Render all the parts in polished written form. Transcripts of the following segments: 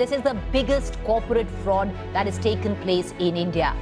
this is the biggest corporate fraud that has taken place in India.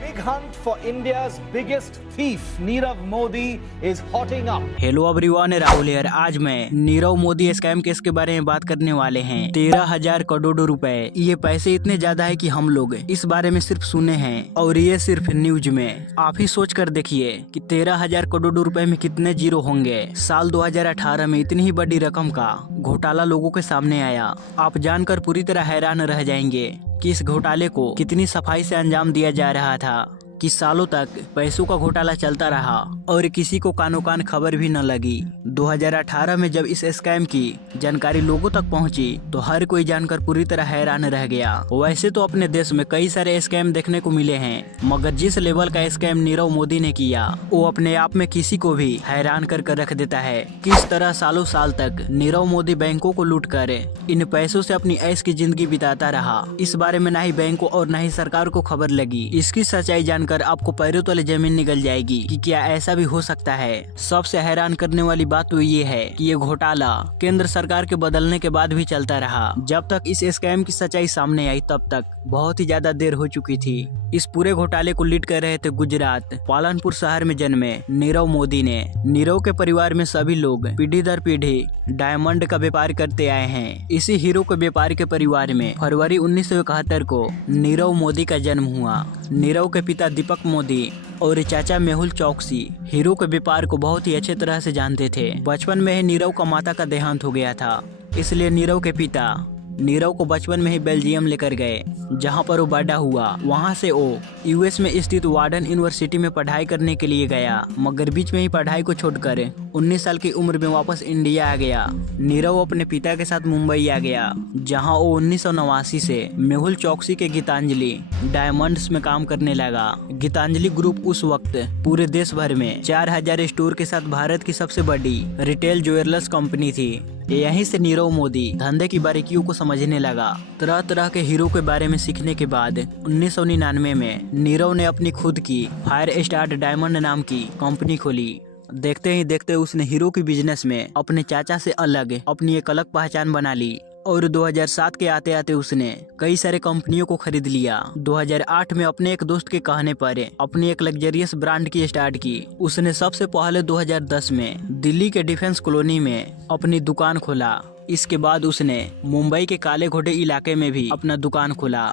Big hunt for India's biggest thief, Nirav Modi, is hotting up. Hello everyone, Rahul यार। आज मैं Nirav Modi scam case के बारे में बात करने वाले हैं। 13,000 करोड़ रुपए, ये पैसे इतने ज्यादा है कि हम लोग इस बारे में सिर्फ सुने हैं और ये सिर्फ न्यूज में। आप ही सोच कर देखिए कि 13,000 करोड़ रुपए में कितने जीरो होंगे। साल 2018 में इतनी ही बड़ी रकम का घोटाला लोगों के सामने आया। आप जानकर पूरी तरह हैरान रह जाएंगे कि इस घोटाले को कितनी सफाई से अंजाम दिया जा रहा था, कि सालों तक पैसों का घोटाला चलता रहा और किसी को कानो कान खबर भी न लगी। 2018 में जब इस स्कैम की जानकारी लोगों तक पहुंची तो हर कोई जानकर पूरी तरह हैरान रह गया। वैसे तो अपने देश में कई सारे स्कैम देखने को मिले हैं, मगर जिस लेवल का स्कैम नीरव मोदी ने किया वो अपने आप में किसी को भी हैरान कर रख देता है। किस तरह सालों साल तक नीरव मोदी बैंकों को लूट कर इन पैसों से अपनी ऐश की जिंदगी बिताता रहा। इस बारे में न ही बैंकों और न ही सरकार को खबर लगी। इसकी सच्चाई जानकर आपको पैरों तले जमीन निकल जाएगी कि क्या ऐसा भी हो सकता है। सबसे हैरान करने वाली बात तो ये है कि ये घोटाला केंद्र सरकार के बदलने के बाद भी चलता रहा। जब तक इस स्कैम की सच्चाई सामने आई तब तक बहुत ही ज्यादा देर हो चुकी थी। इस पूरे घोटाले को लीड कर रहे थे गुजरात पालनपुर शहर में जन्मे नीरव मोदी ने। नीरव के परिवार में सभी लोग पीढ़ी दर पीढ़ी डायमंड का व्यापार करते आए हैं। इसी हीरो के व्यापार के परिवार में फरवरी 1971 को नीरव मोदी का जन्म हुआ। नीरव के पिता दीपक मोदी और चाचा मेहुल चौकसी हीरो के व्यापार को बहुत ही अच्छे तरह से जानते थे। बचपन में ही नीरव का माता का देहांत हो गया था, इसलिए नीरव के पिता नीरव को बचपन में ही बेल्जियम लेकर गए, जहां पर वो बड़ा हुआ। वहां से वो यूएस में स्थित वार्डन यूनिवर्सिटी में पढ़ाई करने के लिए गया, मगर बीच में ही पढ़ाई को छोड़कर 19 साल की उम्र में वापस इंडिया आ गया। नीरव अपने पिता के साथ मुंबई आ गया, जहां वो 1989 से मेहुल चौकसी के गीतांजलि डायमंड्स में काम करने लगा। गीतांजलि ग्रुप उस वक्त पूरे देश भर में 4,000 स्टोर के साथ भारत की सबसे बड़ी रिटेल ज्वेलर्स कंपनी थी। यहीं से नीरव मोदी धंधे की बारीकियों को समझने लगा। तरह तरह के हीरो के बारे में सीखने के बाद 1999 में नीरव ने अपनी खुद की फायर स्टार्ट डायमंड नाम की कंपनी खोली। देखते ही देखते उसने हीरो की बिजनेस में अपने चाचा से अलग अपनी एक अलग पहचान बना ली और 2007 के आते आते उसने कई सारे कंपनियों को खरीद लिया। 2008 में अपने एक दोस्त के कहने पर अपनी एक लग्जरियस ब्रांड की स्टार्ट की। उसने सबसे पहले 2010 में दिल्ली के डिफेंस कॉलोनी में अपनी दुकान खोला। इसके बाद उसने मुंबई के काले घोड़े इलाके में भी अपना दुकान खोला।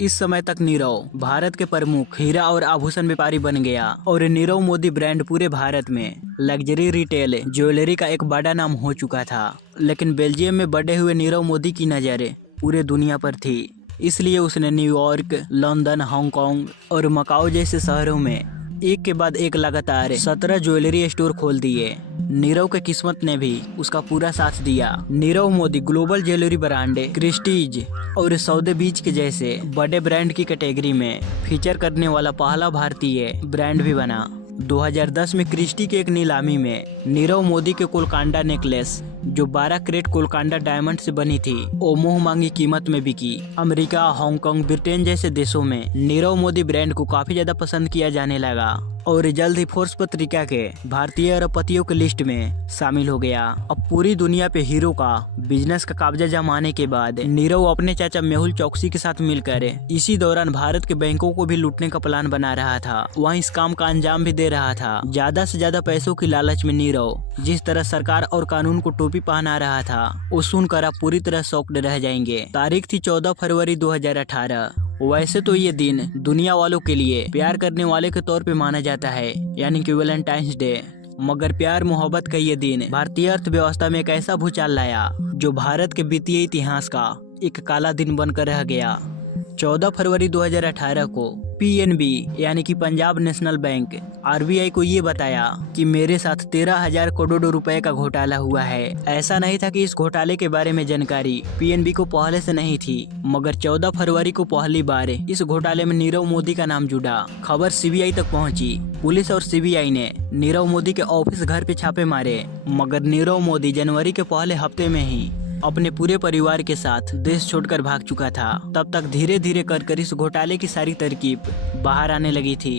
इस समय तक नीरव भारत के प्रमुख हीरा और आभूषण व्यापारी बन गया और नीरव मोदी ब्रांड पूरे भारत में लग्जरी रिटेल ज्वेलरी का एक बड़ा नाम हो चुका था। लेकिन बेल्जियम में बड़े हुए नीरव मोदी की नजर पूरे दुनिया पर थी, इसलिए उसने न्यूयॉर्क, लंदन, हांगकांग और मकाओ जैसे शहरों में एक के बाद एक लगातार 17 ज्वेलरी स्टोर खोल दिए। नीरव के किस्मत ने भी उसका पूरा साथ दिया। Nirav Modi global jewellery brand, Christie's और सौदे बीच के जैसे बड़े ब्रांड की कैटेगरी में फीचर करने वाला पहला भारतीय ब्रांड भी बना। 2010 में क्रिस्टी के एक नीलामी में नीरव मोदी के कोलकांडा नेकलेस, जो 12 कैरेट कोलकांडा डायमंड से बनी थी, वो मुंह मांगी कीमत में बिकी। अमेरिका, हांगकांग, ब्रिटेन जैसे देशों में नीरव मोदी ब्रांड को काफी ज्यादा पसंद किया जाने लगा और जल्द ही फोर्ब्स पत्रिका के भारतीय अरबपतियों की लिस्ट में शामिल हो गया। अब पूरी दुनिया पे हीरो का बिजनेस का कब्जा जमाने के बाद नीरव अपने चाचा मेहुल चौकसी के साथ मिलकर इसी दौरान भारत के बैंकों को भी लूटने का प्लान बना रहा था। वहीं इस काम का अंजाम भी दे रहा था। ज्यादा से ज्यादा पैसों की लालच में नीरव जिस तरह सरकार और कानून को टोपी पहना रहा था, वो सुनकर आप पूरी तरह शॉक्ड रह जाएंगे। तारीख थी 14 फरवरी 2018। वैसे तो ये दिन दुनिया वालों के लिए प्यार करने वाले के तौर पे माना जाता है, यानी कि वैलेंटाइंस डे। मगर प्यार मोहब्बत का ये दिन भारतीय अर्थव्यवस्था में एक ऐसा भूचाल लाया जो भारत के वित्तीय इतिहास का एक काला दिन बनकर रह गया। 14 फरवरी 2018 को पीएनबी यानी कि पंजाब नेशनल बैंक आरबीआई को ये बताया कि मेरे साथ 13,000 करोड़ रुपए का घोटाला हुआ है। ऐसा नहीं था कि इस घोटाले के बारे में जानकारी पीएनबी को पहले से नहीं थी, मगर 14 फरवरी को पहली बार इस घोटाले में नीरव मोदी का नाम जुड़ा। खबर सीबीआई तक पहुंची। पुलिस और सीबीआई ने नीरव मोदी के ऑफिस घर पे छापे मारे, मगर नीरव मोदी जनवरी के पहले हफ्ते में ही अपने पूरे परिवार के साथ देश छोड़कर भाग चुका था। तब तक धीरे धीरे कर इस घोटाले की सारी तरकीब बाहर आने लगी थी,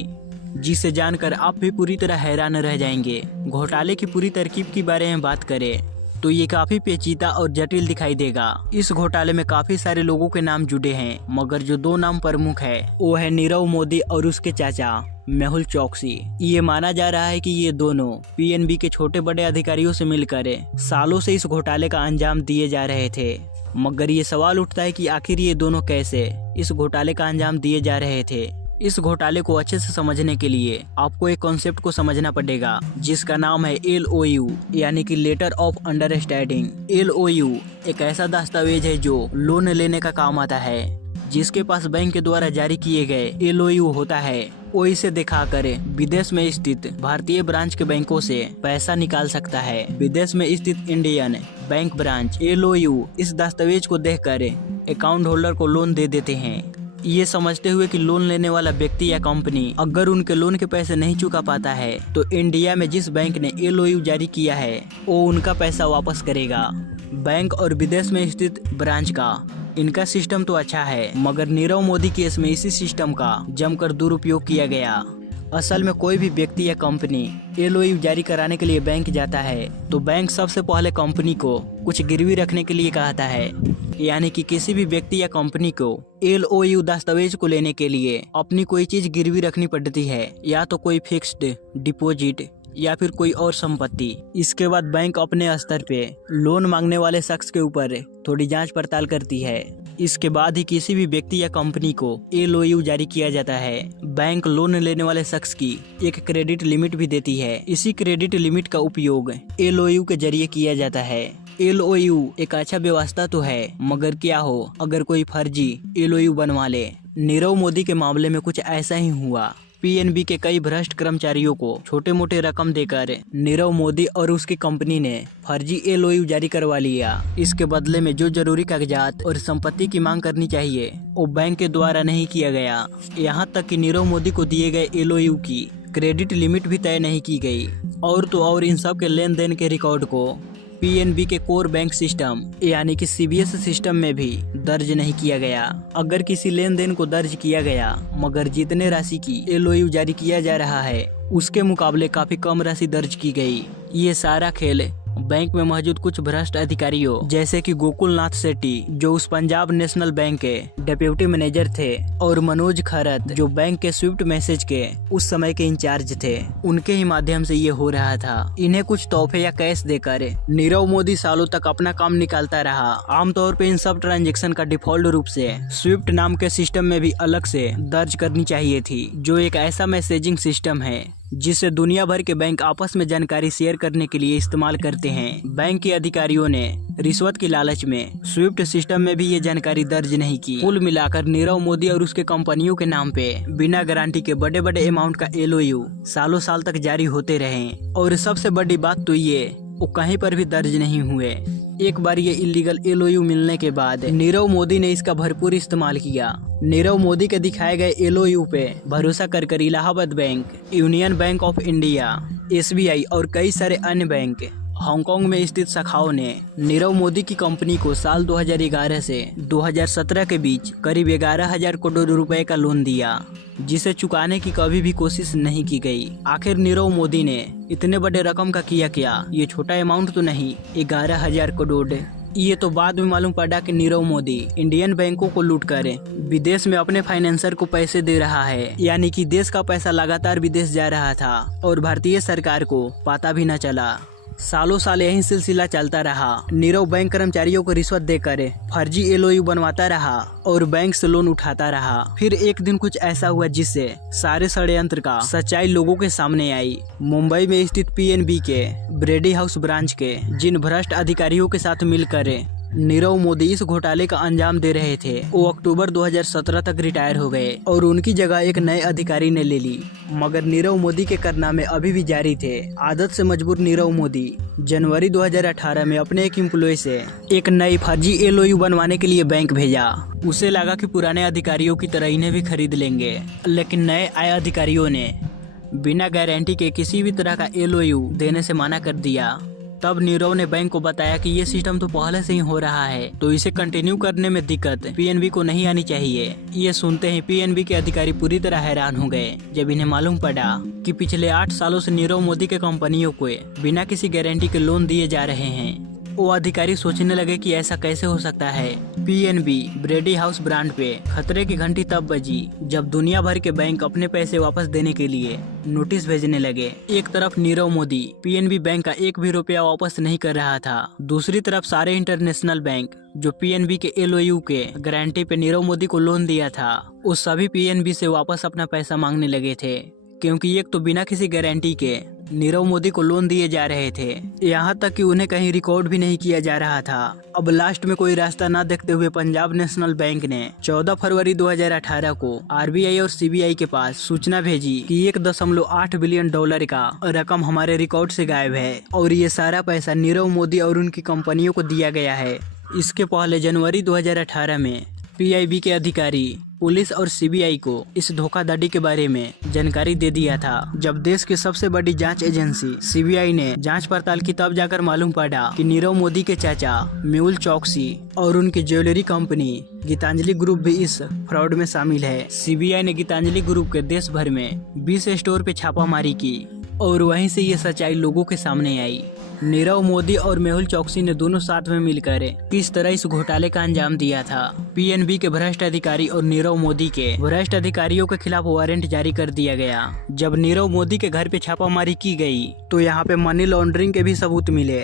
जिसे जानकर आप भी पूरी तरह हैरान रह जाएंगे। घोटाले की पूरी तरकीब के बारे में बात करें तो ये काफी पेचीदा और जटिल दिखाई देगा। इस घोटाले में काफी सारे लोगों के नाम जुड़े हैं, मगर जो 2 नाम प्रमुख है वो है नीरव मोदी और उसके चाचा मेहुल चोकसी। ये माना जा रहा है कि ये दोनों पीएनबी के छोटे बड़े अधिकारियों से मिलकर सालों से इस घोटाले का अंजाम दिए जा रहे थे। मगर ये सवाल उठता है कि आखिर ये दोनों कैसे इस घोटाले का अंजाम दिए जा रहे थे। इस घोटाले को अच्छे से समझने के लिए आपको एक कॉन्सेप्ट को समझना पड़ेगा, जिसका नाम है LOU यानी कि लेटर ऑफ अंडरस्टैंडिंग। LOU एक ऐसा दस्तावेज है जो लोन लेने का काम आता है। जिसके पास बैंक के द्वारा जारी किए गए LOU होता है वो इसे दिखाकर विदेश में स्थित भारतीय ब्रांच के बैंकों से पैसा निकाल सकता है। विदेश में स्थित इंडियन बैंक ब्रांच LOU इस दस्तावेज को देखकर अकाउंट होल्डर को लोन दे देते हैं, ये समझते हुए कि लोन लेने वाला व्यक्ति या कंपनी अगर उनके लोन के पैसे नहीं चुका पाता है तो इंडिया में जिस बैंक ने LOU जारी किया है वो उनका पैसा वापस करेगा। बैंक और विदेश में स्थित ब्रांच का इनका सिस्टम तो अच्छा है, मगर नीरव मोदी केस में इसी सिस्टम का जमकर दुरुपयोग किया गया। असल में कोई भी व्यक्ति या कंपनी LOU जारी कराने के लिए बैंक जाता है तो बैंक सबसे पहले कंपनी को कुछ गिरवी रखने के लिए कहता है, यानी कि किसी भी व्यक्ति या कंपनी को LOU दस्तावेज को लेने के लिए अपनी कोई चीज गिरवी रखनी पड़ती है, या तो कोई फिक्स्ड डिपॉजिट या फिर कोई और संपत्ति। इसके बाद बैंक अपने स्तर पे लोन मांगने वाले शख्स के ऊपर थोड़ी जांच पड़ताल करती है। इसके बाद ही किसी भी व्यक्ति या कंपनी को LOU जारी किया जाता है। बैंक लोन लेने वाले शख्स की एक क्रेडिट लिमिट भी देती है। इसी क्रेडिट लिमिट का उपयोग LOU के जरिए किया जाता है। LOU एक अच्छा व्यवस्था तो है, मगर क्या हो अगर कोई फर्जी LOU बनवा ले। नीरव मोदी के मामले में कुछ ऐसा ही हुआ। पीएनबी के कई भ्रष्ट कर्मचारियों को छोटे मोटे रकम देकर नीरव मोदी और उसकी कंपनी ने फर्जी LOU जारी करवा लिया। इसके बदले में जो जरूरी कागजात और संपत्ति की मांग करनी चाहिए वो बैंक के द्वारा नहीं किया गया। यहाँ तक कि नीरव मोदी को दिए गए LOU की क्रेडिट लिमिट भी तय नहीं की गई। और तो और इन सब के लेन देन के रिकॉर्ड को पीएनबी के कोर बैंक सिस्टम यानी कि CBS सिस्टम में भी दर्ज नहीं किया गया। अगर किसी लेन देन को दर्ज किया गया मगर जितने राशि की LOU जारी किया जा रहा है उसके मुकाबले काफी कम राशि दर्ज की गई। ये सारा खेल बैंक में मौजूद कुछ भ्रष्ट अधिकारियों जैसे कि गोकुल नाथ सेठी जो उस पंजाब नेशनल बैंक के डिप्टी मैनेजर थे, और मनोज खरत जो बैंक के स्विफ्ट मैसेज के उस समय के इंचार्ज थे, उनके ही माध्यम से ये हो रहा था। इन्हें कुछ तोहफे या कैश देकर नीरव मोदी सालों तक अपना काम निकालता रहा। आमतौर पे इन सब ट्रांजैक्शन का डिफॉल्ट रूप से स्विफ्ट नाम के सिस्टम में भी अलग से दर्ज करनी चाहिए थी, जो एक ऐसा मैसेजिंग सिस्टम है जिसे दुनिया भर के बैंक आपस में जानकारी शेयर करने के लिए इस्तेमाल करते हैं। बैंक के अधिकारियों ने रिश्वत की लालच में स्विफ्ट सिस्टम में भी ये जानकारी दर्ज नहीं की। कुल मिलाकर नीरव मोदी और उसके कंपनियों के नाम पे बिना गारंटी के बड़े बड़े अमाउंट का LOU सालों साल तक जारी होते रहे, और सबसे बड़ी बात तो ये वो कहीं पर भी दर्ज नहीं हुए। एक बार ये इलीगल LOU मिलने के बाद नीरव मोदी ने इसका भरपूर इस्तेमाल किया। नीरव मोदी के दिखाए गए LOU पे भरोसा कर Allahabad bank, union bank of India, SBI और कई सारे अन्य बैंक हांगकांग में स्थित शाखाओं ने नीरव मोदी की कंपनी को साल 2011 से 2017 के बीच करीब 11,000 करोड़ रुपए का लोन दिया, जिसे चुकाने की कभी भी कोशिश नहीं की गई। आखिर नीरव मोदी ने इतने बड़े रकम का किया क्या? ये छोटा अमाउंट तो नहीं, 11,000 करोड़। ये तो बाद में मालूम पड़ा कि नीरव मोदी इंडियन बैंकों को लूटकर विदेश में अपने फाइनेंसर को पैसे दे रहा है, यानी कि देश का पैसा लगातार विदेश जा रहा था और भारतीय सरकार को पता भी न चला। सालों साल यही सिलसिला चलता रहा। नीरव बैंक कर्मचारियों को रिश्वत देकर फर्जी LOU बनवाता रहा और बैंक से लोन उठाता रहा। फिर एक दिन कुछ ऐसा हुआ जिससे सारे षड्यंत्र का सच्चाई लोगों के सामने आई। मुंबई में स्थित पीएनबी के ब्रेडी हाउस ब्रांच के जिन भ्रष्ट अधिकारियों के साथ मिलकर नीरव मोदी इस घोटाले का अंजाम दे रहे थे, वो अक्टूबर 2017 तक रिटायर हो गए और उनकी जगह एक नए अधिकारी ने ले ली। मगर नीरव मोदी के कारनामे अभी भी जारी थे। आदत से मजबूर नीरव मोदी जनवरी 2018 में अपने एक एम्प्लॉय से एक नई फर्जी LOU बनवाने के लिए बैंक भेजा। उसे लगा कि पुराने अधिकारियों की तरह इन्हें भी खरीद लेंगे, लेकिन नए आए अधिकारियों ने बिना गारंटी के किसी भी तरह का LOU देने से मना कर दिया। तब नीरव ने बैंक को बताया कि ये सिस्टम तो पहले से ही हो रहा है, तो इसे कंटिन्यू करने में दिक्कत पीएनबी को नहीं आनी चाहिए। ये सुनते ही पीएनबी के अधिकारी पूरी तरह हैरान हो गए जब इन्हें मालूम पड़ा कि पिछले 8 सालों से नीरव मोदी के कंपनियों को बिना किसी गारंटी के लोन दिए जा रहे हैं। वो अधिकारी सोचने लगे कि ऐसा कैसे हो सकता है। पीएनबी ब्रेडी हाउस ब्रांड पे खतरे की घंटी तब बजी जब दुनिया भर के बैंक अपने पैसे वापस देने के लिए नोटिस भेजने लगे। एक तरफ नीरव मोदी पीएनबी बैंक का एक भी रुपया वापस नहीं कर रहा था, दूसरी तरफ सारे इंटरनेशनल बैंक जो पीएनबी के एलओयू के गारंटी पे नीरव मोदी को लोन दिया था, उस सभी पीएनबी से वापस अपना पैसा मांगने लगे थे, क्योंकि एक तो बिना किसी गारंटी के नीरव मोदी को लोन दिए जा रहे थे, यहाँ तक कि उन्हें कहीं रिकॉर्ड भी नहीं किया जा रहा था। अब लास्ट में कोई रास्ता न देखते हुए पंजाब नेशनल बैंक ने 14 फरवरी 2018 को आरबीआई और सीबीआई के पास सूचना भेजी कि $1.8 बिलियन का रकम हमारे रिकॉर्ड से गायब है और ये सारा पैसा नीरव मोदी और उनकी कंपनियों को दिया गया है। इसके पहले जनवरी 2018 में पीआईबी के अधिकारी पुलिस और सीबीआई को इस धोखाधड़ी के बारे में जानकारी दे दिया था। जब देश की सबसे बड़ी जांच एजेंसी सीबीआई ने जांच पड़ताल की, तब जाकर मालूम पड़ा कि नीरव मोदी के चाचा मेहुल चौकसी और उनकी ज्वेलरी कंपनी गीतांजलि ग्रुप भी इस फ्रॉड में शामिल है। सीबीआई ने गीतांजलि ग्रुप के देश भर में 20 स्टोर पे छापामारी की और वहीं से ये सच्चाई लोगों के सामने आई। नीरव मोदी और मेहुल चौकसी ने दोनों साथ में मिलकर किस तरह इस घोटाले का अंजाम दिया था। पीएनबी के भ्रष्ट अधिकारी और नीरव मोदी के भ्रष्ट अधिकारियों के खिलाफ वारंट जारी कर दिया गया। जब नीरव मोदी के घर पे छापामारी की गई तो यहाँ पे मनी लॉन्ड्रिंग के भी सबूत मिले।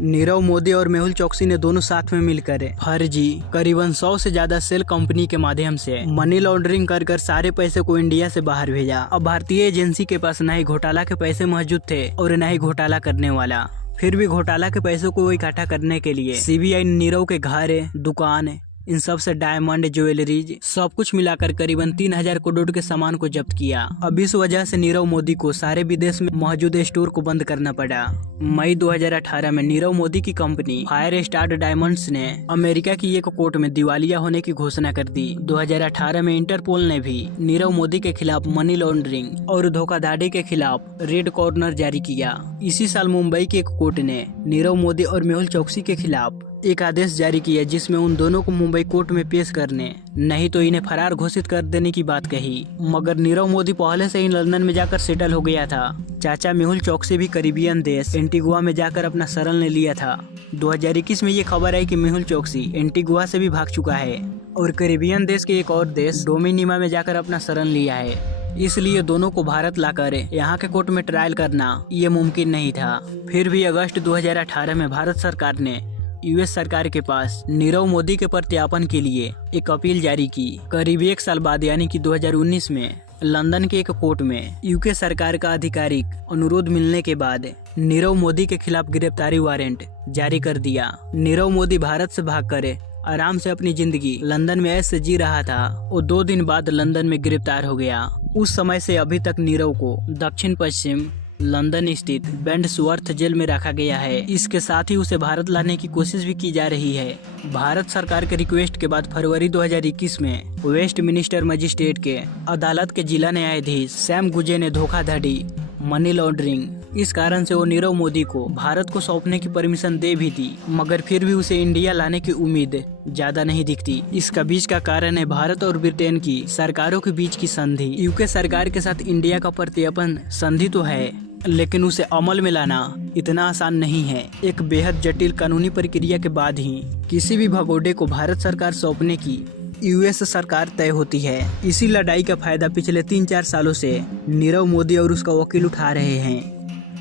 नीरव मोदी और मेहुल चौकसी ने दोनों साथ में मिलकर फर्जी करीबन 100 से ज्यादा सेल कंपनी के माध्यम से मनी लॉन्ड्रिंग कर सारे पैसे को इंडिया से बाहर भेजा। अब भारतीय एजेंसी के पास न ही घोटाला के पैसे मौजूद थे और न ही घोटाला करने वाला। फिर भी घोटाला के पैसों को इकट्ठा करने के लिए सीबीआई ने नीरव के घर, दुकान, इन सब से डायमंड, ज्वेलरीज सब कुछ मिलाकर करीबन 3000 करोड़ के सामान को जब्त किया। अब इस वजह से नीरव मोदी को सारे विदेश में मौजूद स्टोर को बंद करना पड़ा। मई 2018 में नीरव मोदी की कंपनी फायर स्टार डायमंड्स ने अमेरिका की एक कोर्ट में दिवालिया होने की घोषणा कर दी। 2018 में इंटरपोल ने भी नीरव मोदी के खिलाफ मनी लॉन्ड्रिंग और धोखाधड़ी के खिलाफ रेड कॉर्नर जारी किया। इसी साल मुंबई की एक कोर्ट ने नीरव मोदी और मेहुल चौकसी के खिलाफ एक आदेश जारी किया, जिसमें उन दोनों को मुंबई कोर्ट में पेश करने, नहीं तो इन्हें फरार घोषित कर देने की बात कही। मगर नीरव मोदी पहले से ही लंदन में जाकर सेटल हो गया था। चाचा मेहुल चौकसी भी कैरिबियन देश एंटीगुआ में जाकर अपना शरण ले लिया था। 2021 में ये खबर आई कि मेहुल चौकसी एंटीगुआ से भी भाग चुका है और कैरिबियन देश के एक और देश डोमिनिमा में जाकर अपना शरण लिया है। इसलिए दोनों को भारत लाकर यहाँ के कोर्ट में ट्रायल करना ये मुमकिन नहीं था। फिर भी अगस्त 2018 में भारत सरकार ने यूएस सरकार के पास नीरव मोदी के प्रत्यार्पण के लिए एक अपील जारी की। करीब 1 साल बाद यानी कि 2019 में लंदन के एक कोर्ट में यूके सरकार का आधिकारिक अनुरोध मिलने के बाद नीरव मोदी के खिलाफ गिरफ्तारी वारंट जारी कर दिया। नीरव मोदी भारत से भागकर आराम से अपनी जिंदगी लंदन में ऐसे जी रहा था और 2 दिन बाद लंदन में गिरफ्तार हो गया। उस समय से अभी तक नीरव को दक्षिण पश्चिम लंदन स्थित बेंड्सवर्थ जेल में रखा गया है। इसके साथ ही उसे भारत लाने की कोशिश भी की जा रही है। भारत सरकार के रिक्वेस्ट के बाद फरवरी 2021 में वेस्ट मिनिस्टर मजिस्ट्रेट के अदालत के जिला न्यायाधीश सैम गुजे ने धोखाधड़ी, मनी लॉन्ड्रिंग, इस कारण से वो नीरव मोदी को भारत को सौंपने की परमिशन दे भी दी, मगर फिर भी उसे इंडिया लाने की उम्मीद ज्यादा नहीं दिखती। इसका बीच का कारण है भारत और ब्रिटेन की सरकारों के बीच की संधि। यूके सरकार के साथ इंडिया का प्रत्यार्पण संधि तो है, लेकिन उसे अमल में लाना इतना आसान नहीं है। एक बेहद जटिल कानूनी प्रक्रिया के बाद ही किसी भी भगोड़े को भारत सरकार सौंपने की यूएस सरकार तय होती है। इसी लड़ाई का फायदा पिछले 3-4 सालों से नीरव मोदी और उसका वकील उठा रहे हैं।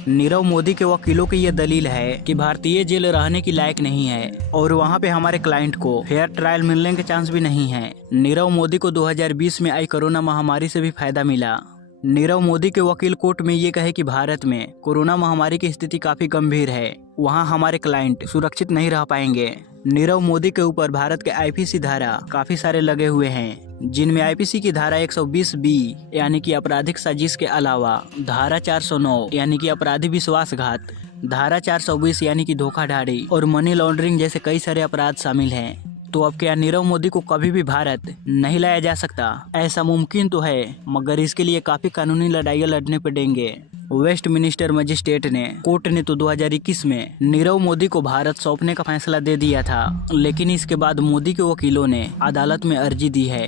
नीरव मोदी के वकीलों की यह दलील है कि भारतीय जेल रहने की लायक नहीं है और वहां पे हमारे क्लाइंट को फेयर ट्रायल मिलने के चांस भी नहीं है। नीरव मोदी को 2020 में आई कोरोना महामारी से भी फायदा मिला। नीरव मोदी के वकील कोर्ट में ये कहे कि भारत में कोरोना महामारी की स्थिति काफी गंभीर है, वहां हमारे क्लाइंट सुरक्षित नहीं रह पाएंगे। नीरव मोदी के ऊपर भारत के आईपीसी धारा काफी सारे लगे हुए हैं, जिनमें आईपीसी की धारा 120B यानी कि आपराधिक साजिश के अलावा धारा 409 यानी कि अपराधी विश्वासघात, धारा 420 यानी कि धोखाधड़ी और मनी लॉन्ड्रिंग जैसे कई सारे अपराध शामिल हैं। तो अब क्या नीरव मोदी को कभी भी भारत नहीं लाया जा सकता? ऐसा मुमकिन तो है, मगर इसके लिए काफी कानूनी लड़ाइयाँ लड़ने पड़ेंगे। वेस्ट मिनिस्टर मजिस्ट्रेट ने कोर्ट ने तो 2021 में नीरव मोदी को भारत सौंपने का फैसला दे दिया था, लेकिन इसके बाद मोदी के वकीलों ने अदालत में अर्जी दी है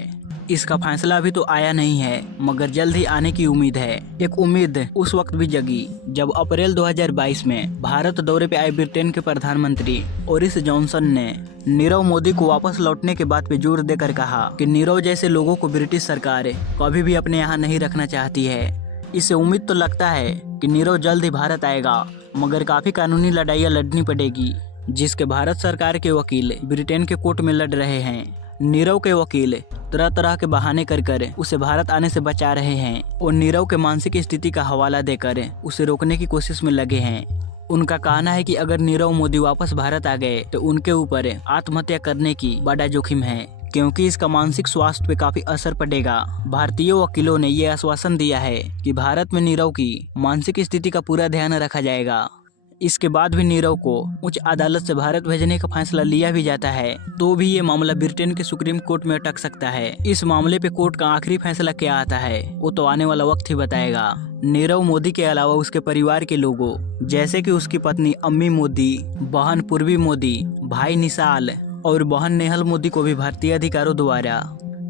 इसका फैसला अभी तो आया नहीं है, मगर जल्द ही आने की उम्मीद है। एक उम्मीद उस वक्त भी जगी जब अप्रैल 2022 में भारत दौरे पे आए ब्रिटेन के प्रधानमंत्री बोरिस जॉनसन ने नीरव मोदी को वापस लौटने के बात पे जोर देकर कहा कि नीरव जैसे लोगों को ब्रिटिश सरकार कभी भी अपने यहाँ नहीं रखना चाहती है। इससे उम्मीद तो लगता है कि नीरव जल्द ही भारत आएगा, मगर काफी कानूनी लड़ाइयाँ लड़नी पड़ेगी, जिसके भारत सरकार के वकील ब्रिटेन के कोर्ट में लड़ रहे हैं। नीरव के वकील तरह तरह के बहाने कर उसे भारत आने से बचा रहे हैं और नीरव के मानसिक स्थिति का हवाला देकर उसे रोकने की कोशिश में लगे हैं। उनका कहना है कि अगर नीरव मोदी वापस भारत आ गए तो उनके ऊपर आत्महत्या करने की बड़ा जोखिम है, क्योंकि इसका मानसिक स्वास्थ्य पे काफी असर पड़ेगा। भारतीय वकीलों ने ये आश्वासन दिया है कि भारत में नीरव की मानसिक स्थिति का पूरा ध्यान रखा जाएगा। इसके बाद भी नीरव को उच्च अदालत से भारत भेजने का फैसला लिया भी जाता है तो भी ये मामला ब्रिटेन के सुप्रीम कोर्ट में अटक सकता है। इस मामले पे कोर्ट का आखिरी फैसला क्या आता है वो तो आने वाला वक्त ही बताएगा। नीरव मोदी के अलावा उसके परिवार के लोगों जैसे कि उसकी पत्नी अम्मी मोदी, बहन पूर्वी मोदी, भाई निशाल और बहन नेहल मोदी को भी भारतीय अधिकारियों द्वारा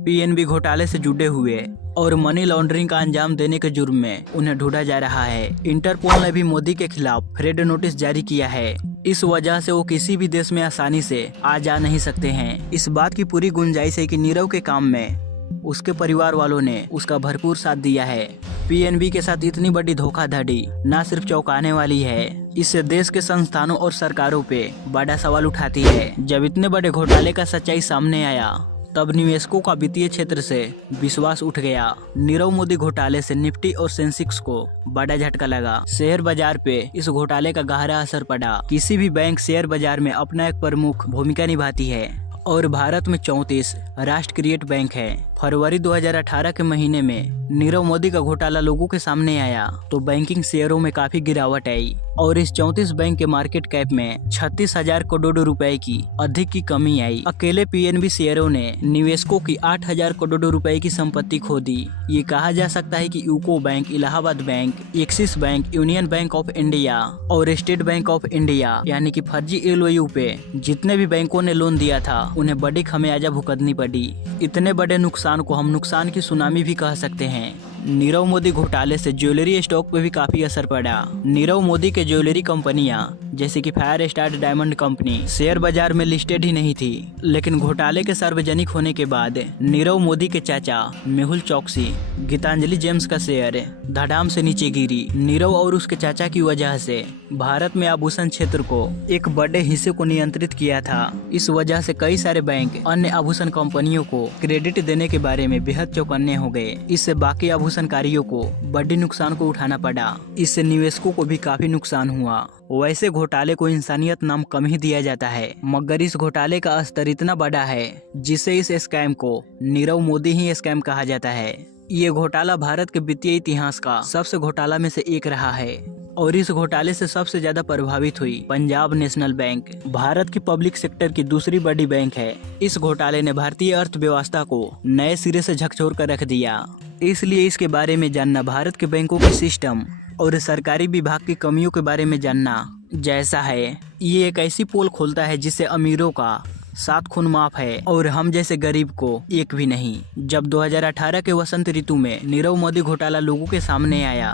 पीएनबी घोटाले से जुड़े हुए और मनी लॉन्ड्रिंग का अंजाम देने के जुर्म में उन्हें ढूंढा जा रहा है। इंटरपोल ने भी मोदी के खिलाफ रेड नोटिस जारी किया है। इस वजह से वो किसी भी देश में आसानी से आ जा नहीं सकते हैं। इस बात की पूरी गुंजाइश है कि नीरव के काम में उसके परिवार वालों ने उसका भरपूर साथ दिया है। पीएनबी के साथ इतनी बड़ी धोखाधड़ी न सिर्फ चौंकाने वाली है, इससे देश के संस्थानों और सरकारों पे बड़ा सवाल उठाती है। जब इतने बड़े घोटाले का सच्चाई सामने आया तब निवेशकों का वित्तीय क्षेत्र से विश्वास उठ गया। नीरव मोदी घोटाले से निफ्टी और सेंसेक्स को बड़ा झटका लगा। शेयर बाजार पे इस घोटाले का गहरा असर पड़ा। किसी भी बैंक शेयर बाजार में अपना एक प्रमुख भूमिका निभाती है और भारत में 34 राष्ट्रीयकृत बैंक है। फरवरी 2018 के महीने में नीरव मोदी का घोटाला लोगों के सामने आया तो बैंकिंग शेयरों में काफी गिरावट आई और इस 34 बैंक के मार्केट कैप में 36,000 करोड़ रुपए की अधिक की कमी आई। अकेले पीएनबी शेयरों ने निवेशकों की 8,000 करोड़ रुपए की संपत्ति खो दी। ये कहा जा सकता है कि UCO bank, Allahabad bank, axis bank, union bank of India और स्टेट बैंक ऑफ इंडिया यानी कि फर्जी एलओयू पे जितने भी बैंकों ने लोन दिया था उन्हें बड़ी खमियाजा भुगतनी पड़ी। इतने बड़े नुकसान को हम नुकसान की सुनामी भी कह सकते हैं। नीरव मोदी घोटाले से ज्वेलरी स्टॉक पे भी काफी असर पड़ा। नीरव मोदी के ज्वेलरी कंपनियां जैसे कि fire star diamond company share बाजार में लिस्टेड ही नहीं थी, लेकिन घोटाले के सार्वजनिक होने के बाद नीरव मोदी के चाचा मेहुल चौकसी, गीतांजलि जेम्स का शेयर धड़ाम से नीचे गिरी। नीरव और उसके चाचा की वजह से भारत में आभूषण क्षेत्र को एक बड़े हिस्से को नियंत्रित किया था। इस वजह से कई सारे बैंक अन्य आभूषण कंपनियों को क्रेडिट देने के बारे में बेहद चौकन्ने हो गए। इससे बाकी आभूषणकारियों को बड़े नुकसान को उठाना पड़ा। इससे निवेशकों को भी काफी नुकसान हुआ। वैसे घोटाले को इंसानियत नाम कम ही दिया जाता है, मगर इस घोटाले का स्तर इतना बड़ा है जिससे इस स्कैम को नीरव मोदी ही स्कैम कहा जाता है। ये घोटाला भारत के वित्तीय इतिहास का सबसे घोटाला में से एक रहा है और इस घोटाले से सबसे ज्यादा प्रभावित हुई पंजाब नेशनल बैंक, भारत की पब्लिक सेक्टर की दूसरी बड़ी बैंक है। इस घोटाले ने भारतीय अर्थव्यवस्था को नए सिरे से झकझोर कर रख दिया। इसलिए इसके बारे में जानना, भारत के बैंकों के सिस्टम और सरकारी विभाग की कमियों के बारे में जानना जैसा है। ये एक ऐसी पोल खोलता है जिससे अमीरों का 7 खून माफ है और हम जैसे गरीब को एक भी नहीं। जब 2018 के वसंत ऋतु में नीरव मोदी घोटाला लोगों के सामने आया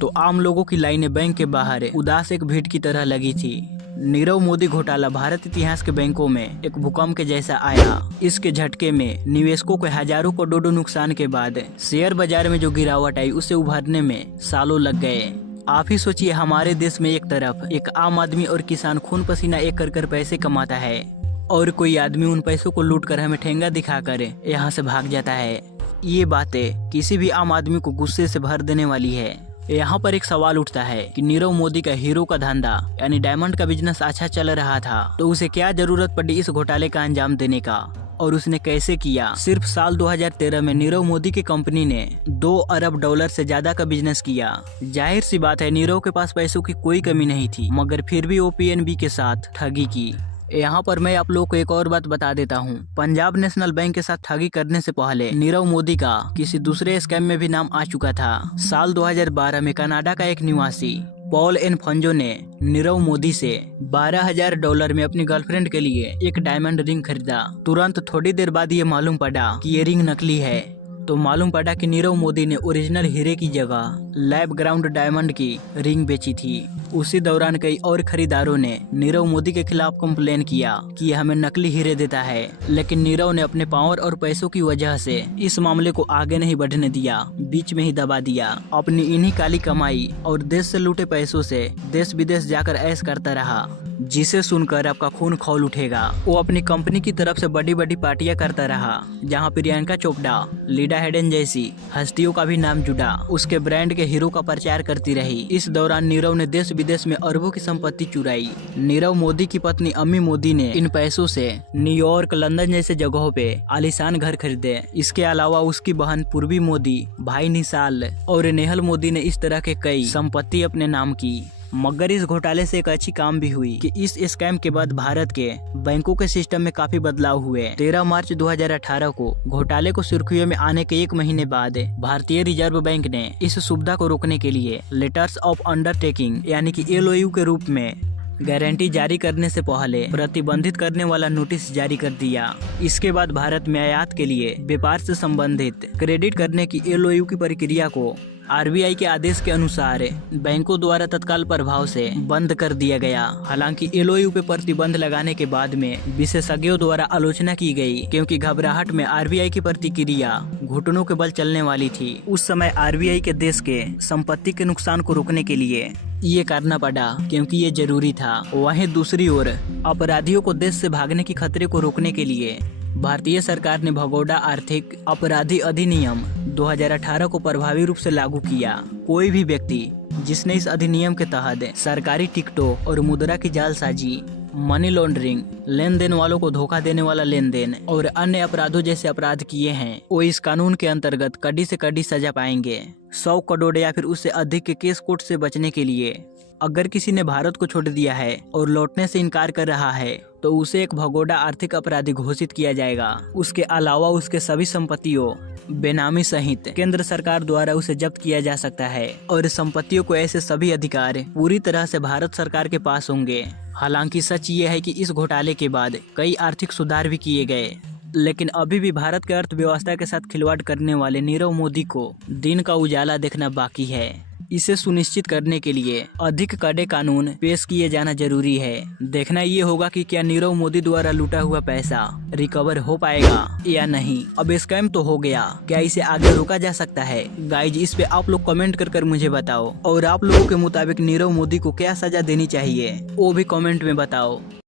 तो आम लोगों की लाइनें बैंक के बाहर उदास एक भीड़ की तरह लगी थी। नीरव मोदी घोटाला भारत इतिहास के बैंकों में एक भूकंप के जैसा आया। इसके झटके में निवेशकों को हजारों करोड़ों नुकसान के बाद शेयर बाजार में जो गिरावट आई उसे उभरने में सालों लग गए। आप ही सोचिए, हमारे देश में एक तरफ एक आम आदमी और किसान खून पसीना एक कर पैसे कमाता है और कोई आदमी उन पैसों को लूट कर हमें ठेंगा दिखाकर यहाँ से भाग जाता है। ये बातें किसी भी आम आदमी को गुस्से से भर देने वाली है। यहाँ पर एक सवाल उठता है कि नीरव मोदी का हीरो का धंधा यानी डायमंड का बिजनेस अच्छा चल रहा था तो उसे क्या जरूरत पड़ी इस घोटाले का अंजाम देने का, और उसने कैसे किया। सिर्फ साल 2013 में नीरव मोदी की कंपनी ने $2 अरब से ज्यादा का बिजनेस किया। जाहिर सी बात है नीरव के पास पैसों की कोई कमी नहीं थी, मगर फिर भी वो पीएनबी के साथ ठगी की। यहाँ पर मैं आप लोगों को एक और बात बता देता हूँ। पंजाब नेशनल बैंक के साथ ठगी करने से पहले नीरव मोदी का किसी दूसरे स्कैम में भी नाम आ चुका था। साल 2012 में कनाडा का एक निवासी पॉल एन फंजो ने नीरव मोदी से $12,000 में अपनी गर्लफ्रेंड के लिए एक डायमंड रिंग खरीदा। तुरंत थोड़ी देर बाद ये मालूम पड़ा कि ये रिंग नकली है, तो मालूम पड़ा कि नीरव मोदी ने ओरिजिनल हीरे की जगह लैब ग्राउंड डायमंड की रिंग बेची थी। उसी दौरान कई और खरीदारों ने नीरव मोदी के खिलाफ कंप्लेन किया कि ये हमें नकली हीरे देता है, लेकिन नीरव ने अपने पावर और पैसों की वजह से इस मामले को आगे नहीं बढ़ने दिया, बीच में ही दबा दिया। अपनी इन्हीं काली कमाई और देश से लूटे पैसों से देश विदेश जाकर ऐश करता रहा, जिसे सुनकर आपका खून खौल उठेगा। वो अपनी कंपनी की तरफ से बड़ी बड़ी पार्टियां करता रहा, जहां प्रियंका चोपड़ा, लीडा हेडन जैसी हस्तियों का भी नाम जुड़ा। उसके ब्रांड के हीरो का प्रचार करती रही। इस दौरान नीरव ने देश विदेश में अरबों की संपत्ति चुराई। नीरव मोदी की पत्नी अम्मी मोदी ने इन पैसों से न्यूयॉर्क, लंदन जैसे जगहों पे आलीशान घर खरीदे। इसके अलावा उसकी बहन पूर्वी मोदी, भाई निशाल और नेहल मोदी ने इस तरह के कई संपत्ति अपने नाम की। मगर इस घोटाले से एक अच्छी काम भी हुई कि इस स्कैम के बाद भारत के बैंकों के सिस्टम में काफी बदलाव हुए। 13 मार्च 2018 को घोटाले को सुर्खियों में आने के एक महीने बाद भारतीय रिजर्व बैंक ने इस सुविधा को रोकने के लिए लेटर्स ऑफ अंडरटेकिंग यानी कि LOU के रूप में गारंटी जारी करने से पहले प्रतिबंधित करने वाला नोटिस जारी कर दिया। इसके बाद भारत में आयात के लिए व्यापार से संबंधित क्रेडिट करने की LOU की प्रक्रिया को RBI के आदेश के अनुसार बैंकों द्वारा तत्काल प्रभाव से बंद कर दिया गया। हालांकि LOU पे प्रतिबंध लगाने के बाद में विशेषज्ञों द्वारा आलोचना की गई, क्योंकि घबराहट में RBI की प्रतिक्रिया घुटनों के बल चलने वाली थी। उस समय RBI के देश के संपत्ति के नुकसान को रोकने के लिए ये करना पड़ा, क्योंकि ये जरूरी था। वहीं दूसरी ओर अपराधियों को देश से भागने की खतरे को रोकने के लिए भारतीय सरकार ने भगोड़ा आर्थिक अपराधी अधिनियम 2018 को प्रभावी रूप से लागू किया। कोई भी व्यक्ति जिसने इस अधिनियम के तहत सरकारी टिकटों और मुद्रा की जालसाजी, मनी लॉन्ड्रिंग, लेन देन वालों को धोखा देने वाला लेन देन और अन्य अपराधों जैसे अपराध किए हैं, वो इस कानून के अंतर्गत कड़ी से कड़ी सजा पाएंगे। 100 करोड़ या फिर उससे अधिक के केस कोर्ट से बचने के लिए अगर किसी ने भारत को छोड़ दिया है और लौटने से इनकार कर रहा है तो उसे एक भगोड़ा आर्थिक अपराधी घोषित किया जाएगा। उसके अलावा उसके सभी संपत्तियों, बेनामी सहित केंद्र सरकार द्वारा उसे जब्त किया जा सकता है और संपत्तियों को ऐसे सभी अधिकार पूरी तरह से भारत सरकार के पास होंगे। हालांकि सच ये है कि इस घोटाले के बाद कई आर्थिक सुधार भी किए गए, लेकिन अभी भी भारत के अर्थव्यवस्था के साथ खिलवाड़ करने वाले नीरव मोदी को दिन का उजाला देखना बाकी है। इसे सुनिश्चित करने के लिए अधिक कड़े कानून पेश किए जाना जरूरी है। देखना ये होगा कि क्या नीरव मोदी द्वारा लूटा हुआ पैसा रिकवर हो पाएगा या नहीं। अब स्कैम तो हो गया, क्या इसे आगे रोका जा सकता है? गाइज, इस पे आप लोग कमेंट कर मुझे बताओ, और आप लोगों के मुताबिक नीरव मोदी को क्या सजा देनी चाहिए वो भी कमेंट में बताओ।